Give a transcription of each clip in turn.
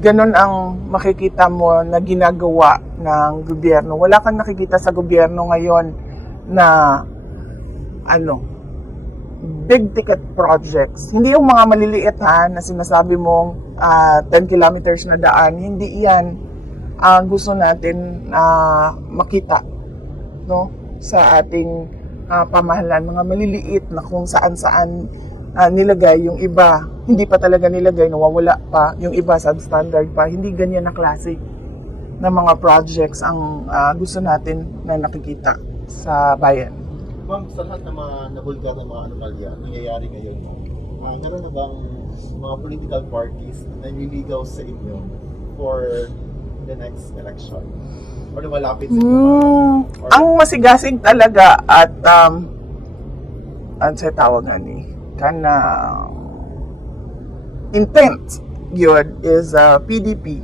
ganun ang makikita mo na ginagawa ng gobyerno. Wala kang nakikita sa gobyerno ngayon na ano, big ticket projects. Hindi yung mga maliliit ha, na sinasabi mong ah, 10 kilometers na daan. Hindi yan ang gusto natin na makita no sa ating ah, pamahalaan mga maliliit na kung saan-saan ah, nilagay yung iba hindi pa talaga nilagay nawawala pa yung iba substandard pa hindi ganyan na klase na mga projects ang ah, gusto natin na nakikita sa bayan Ma'am, sa lahat ng mga nabulgar ng mga anomalya, nangyayari ngayon, uh, meron na bang mga political parties na nililigaw sa inyo for the next election? Or lumalapit sa inyo? Hmm, ang masigasig talaga at um, ano sa tawag nga ni kana intent yun is uh, PDP.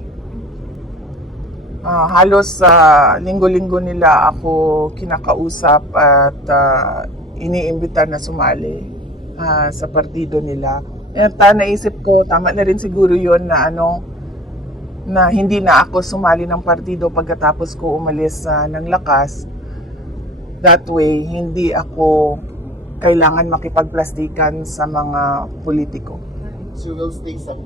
Ah, halos sa linggo-linggo nila ako kinakausap at ah, iniimbita na sumali ah, sa partido nila. At ah, naisip ko, tama na rin siguro yon na ano, na hindi na ako sumali ng partido pagkatapos ko umalis ah, ng lakas. That way, hindi ako kailangan makipagplastikan sa mga politiko. So we'll stay sa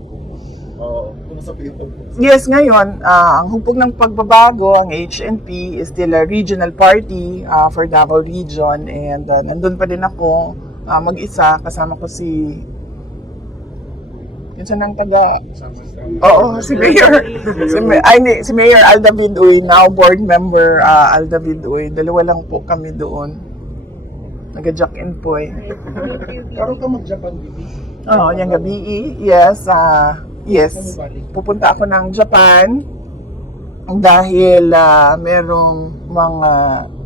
sa people. Yes, ngayon, ah, ang hupog ng pagbabago, ang HNP is still a regional party ah, for Davao Region and ah, nandun pa din ako ah, mag-isa, kasama ko si yun siya ng taga Oo, si Mayor. si, ay, si Mayor Alda Vidoy, now board member uh, Alda Vidoy. Dalawa lang po kami doon. Nag-jack in po eh. Karoon ka mag-Japan, Bibi? Oo, yung gabi. Yes, ah, yes. Pupunta ako ng Japan dahil ah, merong mga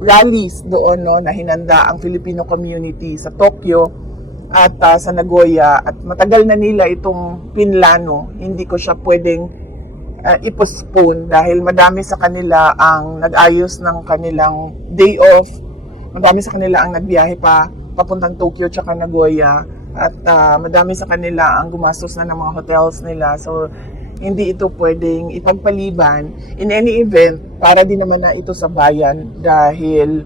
rallies doon no, na hinanda ang Filipino community sa Tokyo at ah, sa Nagoya at matagal na nila itong pinlano. Hindi ko siya pwedeng ah, i-postpone dahil madami sa kanila ang nag-ayos ng kanilang day off. Madami sa kanila ang nagbiyahe pa papuntang Tokyo tsaka Nagoya at ah, madami sa kanila ang gumastos na ng mga hotels nila. So hindi ito pwedeng ipagpaliban in any event para din naman na ito sa bayan dahil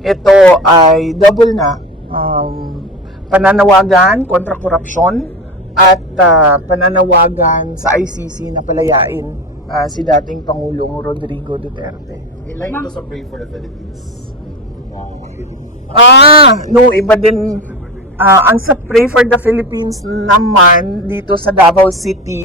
ito ay double na um, pananawagan kontra korupsyon at ah, pananawagan sa ICC na palayain ah, si dating Pangulong Rodrigo Duterte. In line ito sa Pray for the Philippines. Ah, no, iba din. Ah, ang sa Pray for the Philippines naman dito sa Davao City